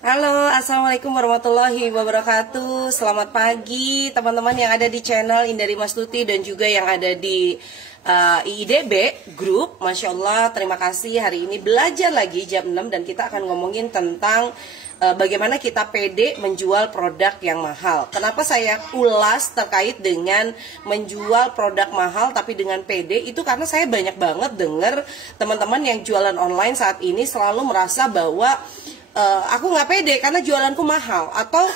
Halo, assalamualaikum warahmatullahi wabarakatuh. Selamat pagi teman-teman yang ada di channel Indari Mastuti dan juga yang ada di IIDB Group. Masya Allah, terima kasih. Hari ini belajar lagi jam 6 dan kita akan ngomongin tentang bagaimana kita pede menjual produk yang mahal. Kenapa saya ulas terkait dengan menjual produk mahal tapi dengan pede? Itu karena saya banyak banget dengar teman-teman yang jualan online saat ini selalu merasa bahwa aku nggak pede karena jualanku mahal, atau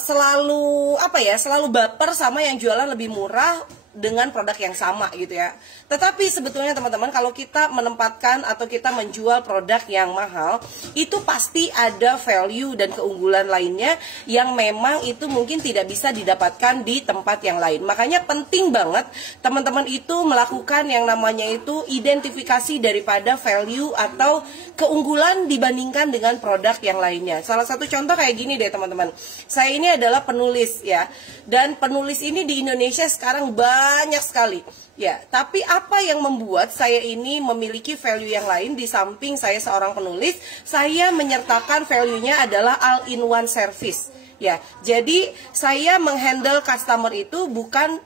selalu baper sama yang jualan lebih murah dengan produk yang sama gitu ya. Tetapi sebetulnya teman-teman, kalau kita menempatkan atau kita menjual produk yang mahal, itu pasti ada value dan keunggulan lainnya yang memang itu mungkin tidak bisa didapatkan di tempat yang lain. Makanya penting banget teman-teman itu melakukan yang namanya itu identifikasi daripada value atau keunggulan dibandingkan dengan produk yang lainnya. Salah satu contoh kayak gini deh teman-teman. Saya ini adalah penulis ya. Dan penulis ini di Indonesia sekarang banyak sekali. Ya, tapi apa yang membuat saya ini memiliki value yang lain di samping saya seorang penulis? Saya menyertakan value-nya adalah all-in-one service. Ya, jadi saya menghandle customer itu bukan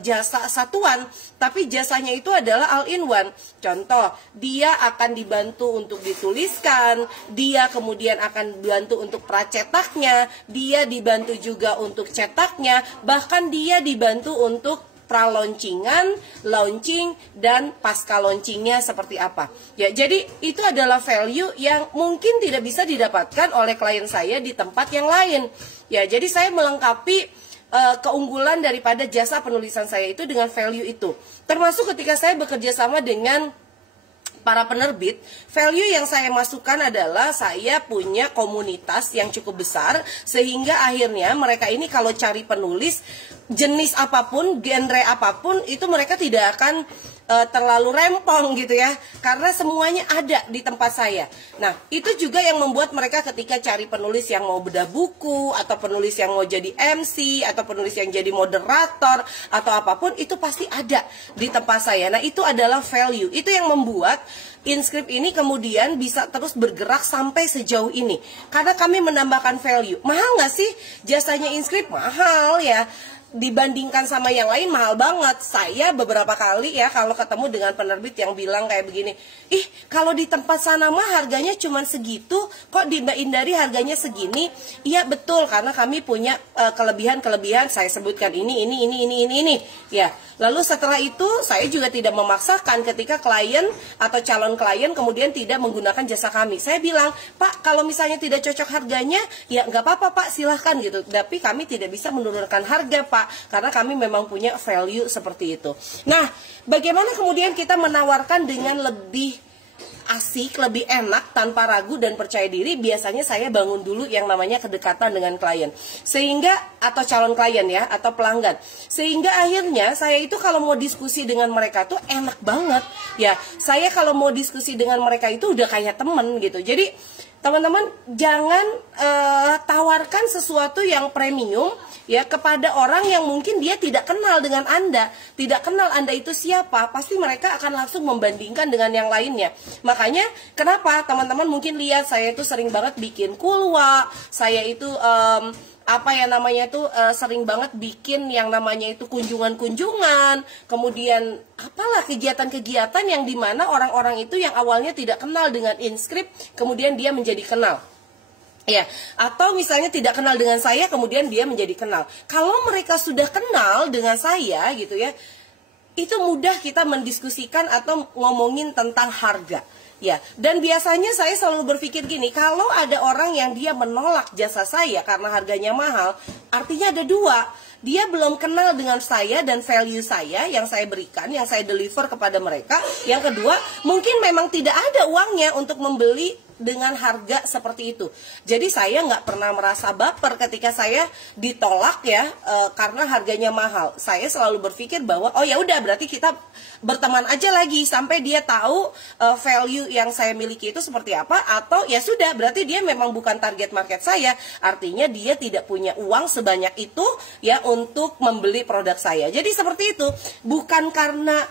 jasa satuan, tapi jasanya itu adalah all-in-one. Contoh, dia akan dibantu untuk dituliskan, dia kemudian akan dibantu untuk pracetaknya, dia dibantu juga untuk cetaknya, bahkan dia dibantu untuk pra-launching, launching, dan pasca launchingnya seperti apa. Ya, jadi itu adalah value yang mungkin tidak bisa didapatkan oleh klien saya di tempat yang lain. Ya, jadi saya melengkapi keunggulan daripada jasa penulisan saya itu dengan value itu. Termasuk ketika saya bekerja sama dengan para penerbit, value yang saya masukkan adalah saya punya komunitas yang cukup besar, sehingga akhirnya mereka ini kalau cari penulis jenis apapun, genre apapun, itu mereka tidak akan terlalu rempong gitu ya, karena semuanya ada di tempat saya. Nah, itu juga yang membuat mereka ketika cari penulis yang mau bedah buku, atau penulis yang mau jadi MC, atau penulis yang jadi moderator, atau apapun, itu pasti ada di tempat saya. Nah, itu adalah value. Itu yang membuat InScript ini kemudian bisa terus bergerak sampai sejauh ini, karena kami menambahkan value. Mahal nggak sih jasanya InScript? Mahal ya. Dibandingkan sama yang lain mahal banget. Saya beberapa kali ya kalau ketemu dengan penerbit yang bilang kayak begini, ih kalau di tempat sana mah harganya cuma segitu, kok di Mbak Indari harganya segini? Iya betul, karena kami punya kelebihan-kelebihan. Saya sebutkan ini. Ya, lalu setelah itu saya juga tidak memaksakan ketika klien atau calon klien kemudian tidak menggunakan jasa kami. Saya bilang, Pak, kalau misalnya tidak cocok harganya, ya nggak apa-apa Pak, silahkan gitu. Tapi kami tidak bisa menurunkan harga Pak, karena kami memang punya value seperti itu. Nah, bagaimana kemudian kita menawarkan dengan lebih asik, lebih enak, tanpa ragu dan percaya diri? Biasanya saya bangun dulu yang namanya kedekatan dengan klien, sehingga, atau calon klien ya, atau pelanggan, sehingga akhirnya saya itu kalau mau diskusi dengan mereka tuh enak banget ya. Saya kalau mau diskusi dengan mereka itu udah kayak temen gitu. Jadi teman-teman jangan tawarkan sesuatu yang premium ya kepada orang yang mungkin dia tidak kenal dengan Anda, tidak kenal Anda itu siapa. Pasti mereka akan langsung membandingkan dengan yang lainnya. Makanya kenapa teman-teman mungkin lihat saya itu sering banget bikin kulwa, saya itu sering banget bikin yang namanya itu kunjungan-kunjungan, kemudian apalah kegiatan-kegiatan yang dimana orang-orang itu yang awalnya tidak kenal dengan InScript kemudian dia menjadi kenal. Ya, atau misalnya tidak kenal dengan saya kemudian dia menjadi kenal. Kalau mereka sudah kenal dengan saya gitu ya, itu mudah kita mendiskusikan atau ngomongin tentang harga. Ya, dan biasanya saya selalu berpikir gini, kalau ada orang yang dia menolak jasa saya karena harganya mahal, artinya ada dua. Dia belum kenal dengan saya dan value saya yang saya berikan, yang saya deliver kepada mereka. Yang kedua, mungkin memang tidak ada uangnya untuk membeli dengan harga seperti itu. Jadi saya nggak pernah merasa baper ketika saya ditolak ya karena harganya mahal. Saya selalu berpikir bahwa oh ya udah, berarti kita berteman aja lagi sampai dia tahu value yang saya miliki itu seperti apa, atau ya sudah berarti dia memang bukan target market saya. Artinya dia tidak punya uang sebanyak itu ya untuk membeli produk saya. Jadi seperti itu, bukan karena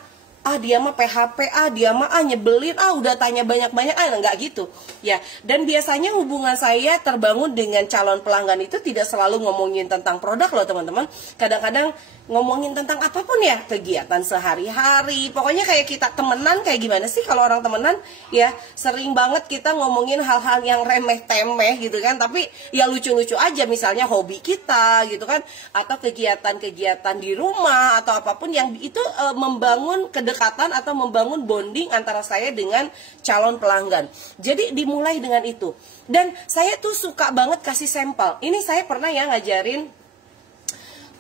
dia mah PHP, dia mah nyebelin, udah tanya banyak-banyak, enggak gitu. Ya, dan biasanya hubungan saya terbangun dengan calon pelanggan itu tidak selalu ngomongin tentang produk loh teman-teman. Kadang-kadang ngomongin tentang apapun ya, kegiatan sehari-hari. Pokoknya kayak kita temenan kayak gimana sih kalau orang temenan ya, sering banget kita ngomongin hal-hal yang remeh-temeh gitu kan, tapi ya lucu-lucu aja, misalnya hobi kita gitu kan, atau kegiatan-kegiatan di rumah atau apapun yang itu membangun kedekatan atau membangun bonding antara saya dengan calon pelanggan. Jadi dimulai dengan itu. Dan saya tuh suka banget kasih sampel. Ini saya pernah ya ngajarin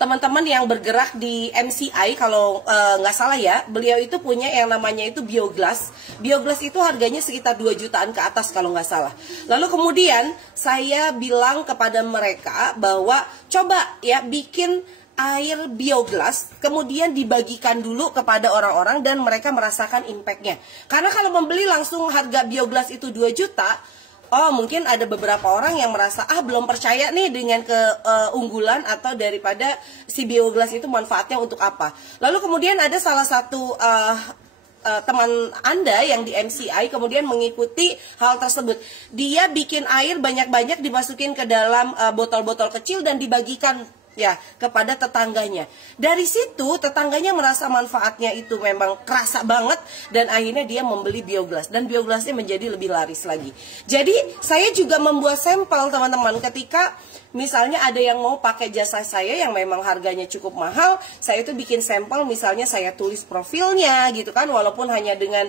teman-teman yang bergerak di MCI, kalau nggak salah ya, beliau itu punya yang namanya itu Bioglass. Bioglass itu harganya sekitar 2 jutaan ke atas kalau nggak salah. Lalu kemudian saya bilang kepada mereka bahwa coba ya bikin air bioglass, kemudian dibagikan dulu kepada orang-orang dan mereka merasakan impactnya. Karena kalau membeli langsung harga bioglass itu 2 juta, mungkin ada beberapa orang yang merasa belum percaya nih dengan keunggulan atau daripada si bioglass itu manfaatnya untuk apa. Lalu kemudian ada salah satu teman Anda yang di MCI kemudian mengikuti hal tersebut. Dia bikin air banyak-banyak dimasukin ke dalam botol-botol kecil dan dibagikan ya kepada tetangganya. Dari situ tetangganya merasa manfaatnya itu memang kerasa banget dan akhirnya dia membeli bioglass dan bioglassnya menjadi lebih laris lagi. Jadi saya juga membuat sampel teman-teman, ketika misalnya ada yang mau pakai jasa saya yang memang harganya cukup mahal, saya itu bikin sampel, misalnya saya tulis profilnya gitu kan, walaupun hanya dengan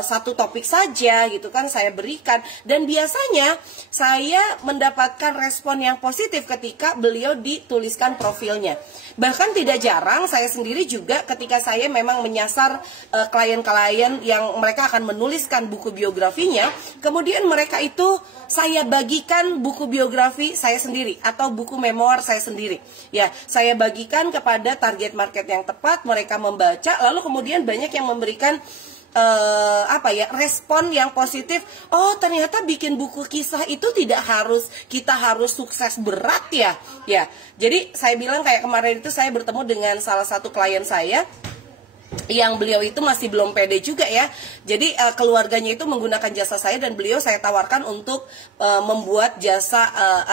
satu topik saja gitu kan saya berikan, dan biasanya saya mendapatkan respon yang positif ketika beliau dituliskan profilnya. Bahkan tidak jarang saya sendiri juga ketika saya memang menyasar klien-klien yang mereka akan menuliskan buku biografinya, kemudian mereka itu saya bagikan buku biografi saya sendiri atau buku memoir saya sendiri. Ya, saya bagikan kepada target market yang tepat, mereka membaca, lalu kemudian banyak yang memberikan respon yang positif. Ternyata bikin buku kisah itu tidak harus kita harus sukses berat ya. Ya, jadi saya bilang kayak kemarin itu saya bertemu dengan salah satu klien saya yang beliau itu masih belum pede juga ya. Jadi keluarganya itu menggunakan jasa saya dan beliau saya tawarkan untuk membuat jasa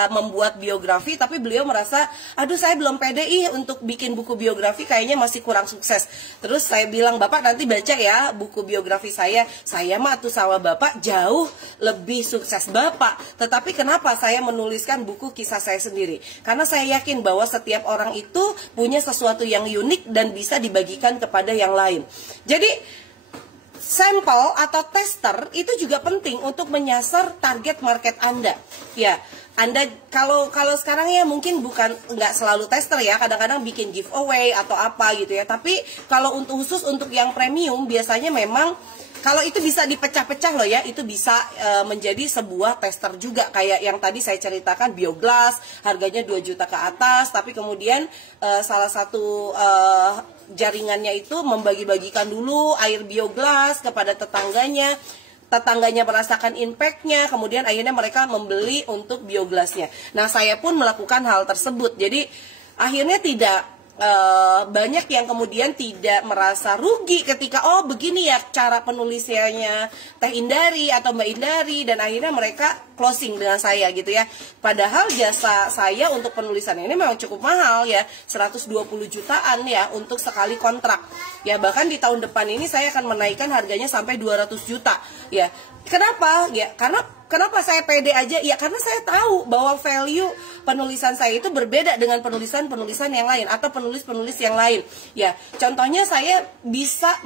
membuat biografi, tapi beliau merasa aduh saya belum pede untuk bikin buku biografi, kayaknya masih kurang sukses. Terus saya bilang, Bapak nanti baca ya buku biografi saya mah tuh sama Bapak jauh lebih sukses Bapak. Tetapi kenapa saya menuliskan buku kisah saya sendiri? Karena saya yakin bahwa setiap orang itu punya sesuatu yang unik dan bisa dibagikan kepada yang lain. Jadi sampel atau tester itu juga penting untuk menyasar target market Anda. Ya, Anda kalau sekarang ya mungkin nggak selalu tester ya, kadang-kadang bikin giveaway atau apa gitu ya. Tapi kalau khusus untuk yang premium biasanya memang kalau itu bisa dipecah-pecah loh ya, itu bisa menjadi sebuah tester juga. Kayak yang tadi saya ceritakan bioglass, harganya 2 juta ke atas, tapi kemudian salah satu jaringannya itu membagi-bagikan dulu air bioglass kepada tetangganya. Tetangganya merasakan impactnya, kemudian akhirnya mereka membeli untuk bioglassnya. Nah, saya pun melakukan hal tersebut. Jadi akhirnya tidak banyak yang kemudian tidak merasa rugi ketika begini ya cara penulisannya Teh Indari atau Mbak Indari, dan akhirnya mereka closing dengan saya gitu ya. Padahal jasa saya untuk penulisan ini memang cukup mahal ya, 120 jutaan ya untuk sekali kontrak. Ya, bahkan di tahun depan ini saya akan menaikkan harganya sampai 200 juta ya. Kenapa? Ya, kenapa saya pede aja? Ya karena saya tahu bahwa value penulisan saya itu berbeda dengan penulisan-penulisan yang lain atau penulis-penulis yang lain. Ya, contohnya saya bisa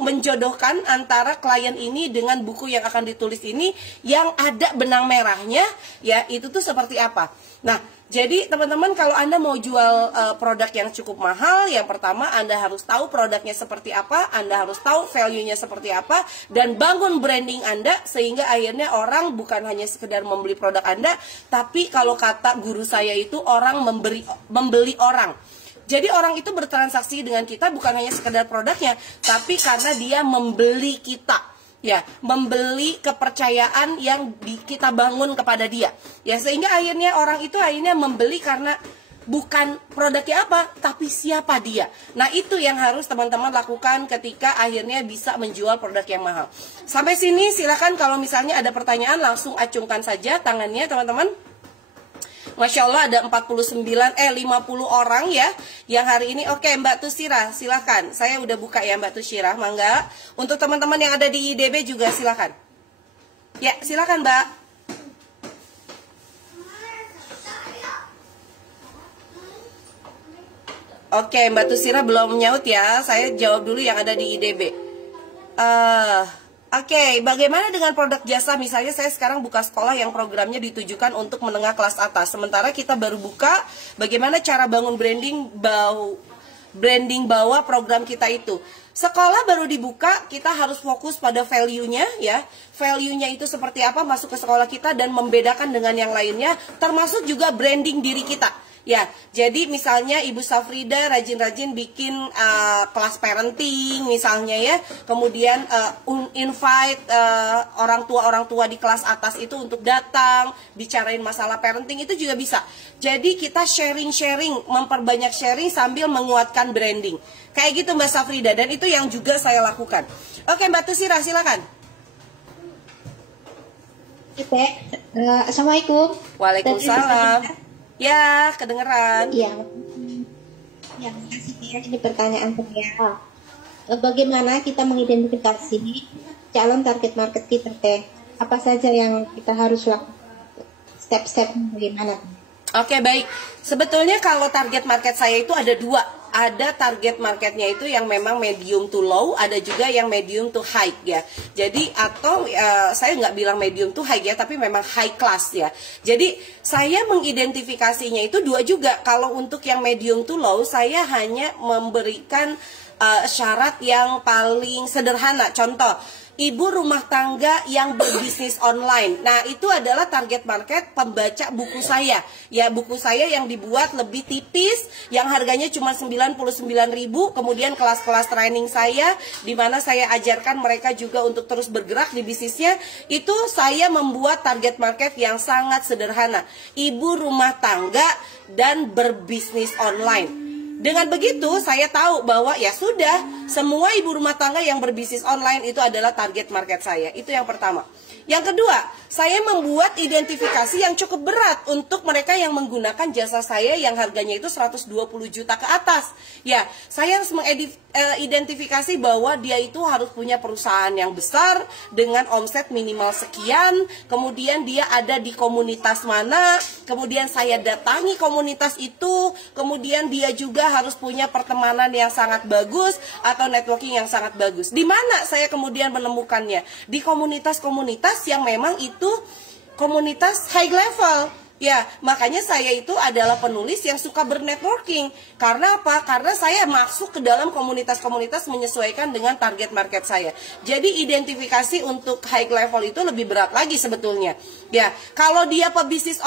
menjodohkan antara klien ini dengan buku yang akan ditulis ini yang ada benang merahnya, ya itu tuh seperti apa. Nah, jadi teman-teman kalau Anda mau jual produk yang cukup mahal, yang pertama Anda harus tahu produknya seperti apa, Anda harus tahu value-nya seperti apa, dan bangun branding Anda sehingga akhirnya orang bukan hanya sekedar membeli produk Anda, tapi kalau kata guru saya itu orang membeli orang. Jadi orang itu bertransaksi dengan kita bukan hanya sekedar produknya, tapi karena dia membeli kita. Ya, membeli kepercayaan yang kita bangun kepada dia. Ya, sehingga akhirnya orang itu akhirnya membeli karena bukan produknya apa, tapi siapa dia. Nah, itu yang harus teman-teman lakukan ketika akhirnya bisa menjual produk yang mahal. Sampai sini silakan kalau misalnya ada pertanyaan langsung acungkan saja tangannya teman-teman. Masya Allah ada 50 orang ya yang hari ini. Oke, Mbak Tusyirah silakan. Saya udah buka ya Mbak Tusyirah, mangga. Untuk teman-teman yang ada di IDB juga silakan. Ya, silakan Mbak. Oke, Mbak Tusyirah belum menyaut ya. Saya jawab dulu yang ada di IDB. Oke, bagaimana dengan produk jasa? Misalnya saya sekarang buka sekolah yang programnya ditujukan untuk menengah kelas atas. Sementara kita baru buka, bagaimana cara bangun branding bawah program kita itu. Sekolah baru dibuka, kita harus fokus pada value-nya ya. Value-nya itu seperti apa masuk ke sekolah kita dan membedakan dengan yang lainnya, termasuk juga branding diri kita. Ya, jadi misalnya Ibu Safrida rajin-rajin bikin kelas parenting misalnya ya. Kemudian invite orang tua di kelas atas itu untuk datang, bicarain masalah parenting, itu juga bisa. Jadi kita sharing-sharing, memperbanyak sharing sambil menguatkan branding. Kayak gitu Mbak Safrida, dan itu yang juga saya lakukan. Oke, Mbak Tusyirah silakan. Assalamualaikum. Waalaikumsalam. Ya, kedengeran. Iya. Ya, makasih ya. Ini pertanyaan saya. Bagaimana kita mengidentifikasi calon target market kita teh? Apa saja yang kita harus lakukan? Step-step bagaimana? Oke, baik. Sebetulnya kalau target market saya itu ada dua. Ada target marketnya itu yang memang medium to low, ada juga yang medium to high ya. Jadi atau saya nggak bilang medium to high ya, tapi memang high class ya. Jadi saya mengidentifikasinya itu dua juga. Kalau untuk yang medium to low, saya hanya memberikan syarat yang paling sederhana. Contoh, ibu rumah tangga yang berbisnis online. Nah, itu adalah target market pembaca buku saya. Ya, buku saya yang dibuat lebih tipis, yang harganya cuma 99.000. Kemudian kelas-kelas training saya, di mana saya ajarkan mereka juga untuk terus bergerak di bisnisnya. Itu saya membuat target market yang sangat sederhana. Ibu rumah tangga dan berbisnis online. Dengan begitu saya tahu bahwa ya sudah, semua ibu rumah tangga yang berbisnis online itu adalah target market saya. Itu yang pertama. Yang kedua, saya membuat identifikasi yang cukup berat untuk mereka yang menggunakan jasa saya yang harganya itu 120 juta ke atas. Ya, saya harus mengidentifikasi bahwa dia itu harus punya perusahaan yang besar dengan omset minimal sekian, kemudian dia ada di komunitas mana, kemudian saya datangi komunitas itu, kemudian dia juga harus punya pertemanan yang sangat bagus atau networking yang sangat bagus. Di mana saya kemudian menemukannya? Di komunitas-komunitas yang memang itu komunitas high level. Ya, makanya saya itu adalah penulis yang suka bernetworking. Karena apa? Karena saya masuk ke dalam komunitas-komunitas menyesuaikan dengan target market saya. Jadi identifikasi untuk high level itu lebih berat lagi sebetulnya. Ya, kalau dia pebisnis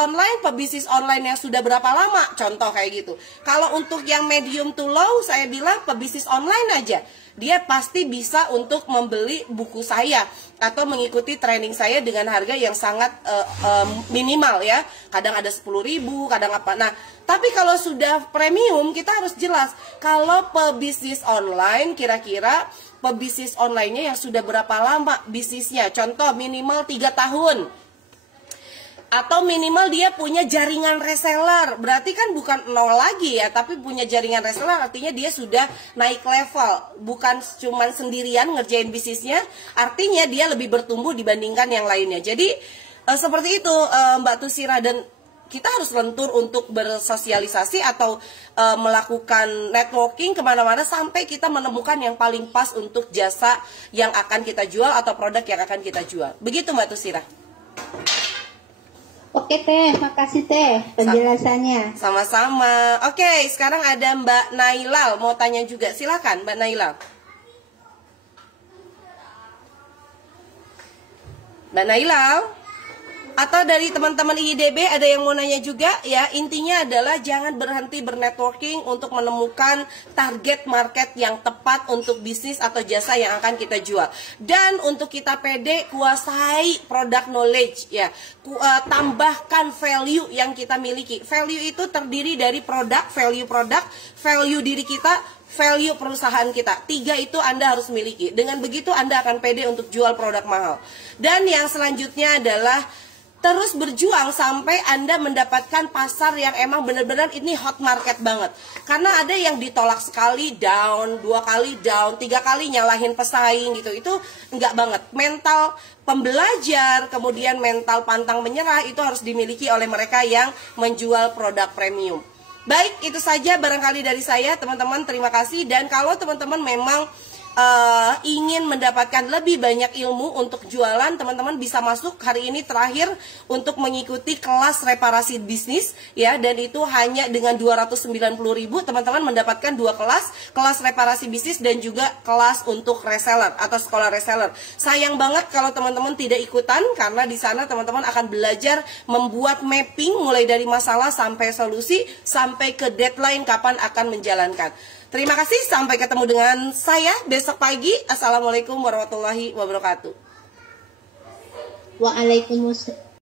online yang sudah berapa lama? Contoh kayak gitu. Kalau untuk yang medium to low, saya bilang pebisnis online aja. Dia pasti bisa untuk membeli buku saya atau mengikuti training saya dengan harga yang sangat minimal ya. Kadang ada 10.000, kadang apa. Nah, tapi kalau sudah premium kita harus jelas. Kalau pebisnis online, kira-kira pebisnis online-nya yang sudah berapa lama bisnisnya. Contoh minimal 3 tahun. Atau minimal dia punya jaringan reseller. Berarti kan bukan nol lagi ya, tapi punya jaringan reseller artinya dia sudah naik level. Bukan cuma sendirian ngerjain bisnisnya, artinya dia lebih bertumbuh dibandingkan yang lainnya. Jadi seperti itu Mbak Tusyirah, dan kita harus lentur untuk bersosialisasi atau melakukan networking kemana-mana sampai kita menemukan yang paling pas untuk jasa yang akan kita jual atau produk yang akan kita jual. Begitu Mbak Tusyirah. Oke Teh, makasih Teh penjelasannya. Sama-sama. Oke, sekarang ada Mbak Nailal mau tanya juga. Silakan Mbak Nailal. Mbak Nailal. Atau dari teman-teman IIDB ada yang mau nanya juga ya, intinya adalah jangan berhenti bernetworking untuk menemukan target market yang tepat untuk bisnis atau jasa yang akan kita jual. Dan untuk kita pede, kuasai product knowledge ya, tambahkan value yang kita miliki. Value itu terdiri dari produk, value diri kita, value perusahaan kita. 3 itu Anda harus miliki. Dengan begitu Anda akan pede untuk jual produk mahal. Dan yang selanjutnya adalah terus berjuang sampai Anda mendapatkan pasar yang emang benar-benar ini hot market banget. Karena ada yang ditolak sekali down, 2 kali down, 3 kali nyalahin pesaing gitu. Itu enggak banget. Mental pembelajar, kemudian mental pantang menyerah itu harus dimiliki oleh mereka yang menjual produk premium. Baik, itu saja barangkali dari saya, teman-teman. Terima kasih. Dan kalau teman-teman memang ingin mendapatkan lebih banyak ilmu untuk jualan, teman-teman bisa masuk hari ini terakhir untuk mengikuti kelas reparasi bisnis ya, dan itu hanya dengan 290.000 teman-teman mendapatkan 2 kelas reparasi bisnis dan juga kelas untuk reseller atau sekolah reseller. Sayang banget kalau teman-teman tidak ikutan, karena di sana teman-teman akan belajar membuat mapping mulai dari masalah sampai solusi sampai ke deadline kapan akan menjalankan. Terima kasih, sampai ketemu dengan saya besok pagi. Assalamualaikum warahmatullahi wabarakatuh. Waalaikumsalam.